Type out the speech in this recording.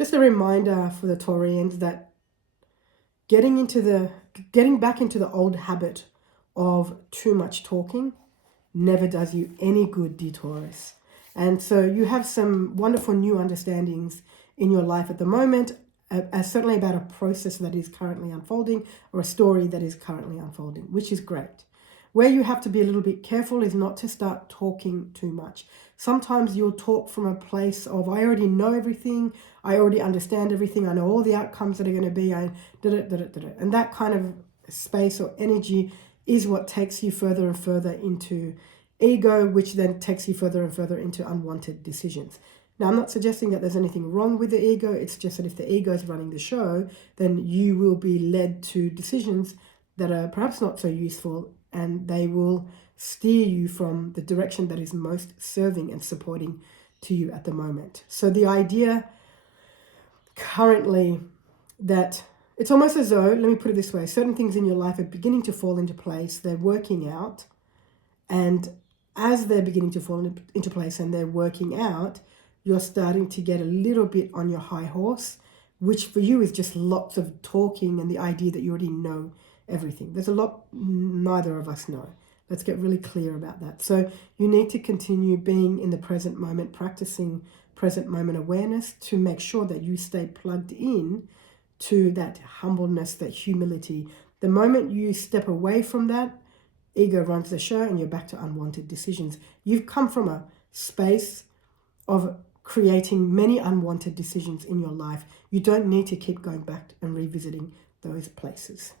just a reminder for the Taurians that getting back into the old habit of too much talking never does you any good, dear Taurus. And so you have some wonderful new understandings in your life at the moment, certainly about a process that is currently unfolding or a story that is currently unfolding, which is great. Where you have to be a little bit careful is not to start talking too much. Sometimes you'll talk from a place of, I already know everything, I already understand everything, I know all the outcomes that are going to be, and that kind of space or energy is what takes you further and further into ego, which then takes you further and further into unwanted decisions. Now, I'm not suggesting that there's anything wrong with the ego. It's just that if the ego is running the show, then you will be led to decisions that are perhaps not so useful, and they will steer you from the direction that is most serving and supporting to you at the moment. So the idea currently that it's almost as though, let me put it this way, certain things in your life are beginning to fall into place, they're working out, and as they're beginning to fall into place and they're working out, you're starting to get a little bit on your high horse, which for you is just lots of talking and the idea that you already know everything. There's a lot neither of us know. Let's get really clear about that. So you need to continue being in the present moment, practicing present moment awareness to make sure that you stay plugged in to that humbleness, that humility. The moment you step away from that, ego runs the show and you're back to unwanted decisions. You've come from a space of creating many unwanted decisions in your life. You don't need to keep going back and revisiting those places.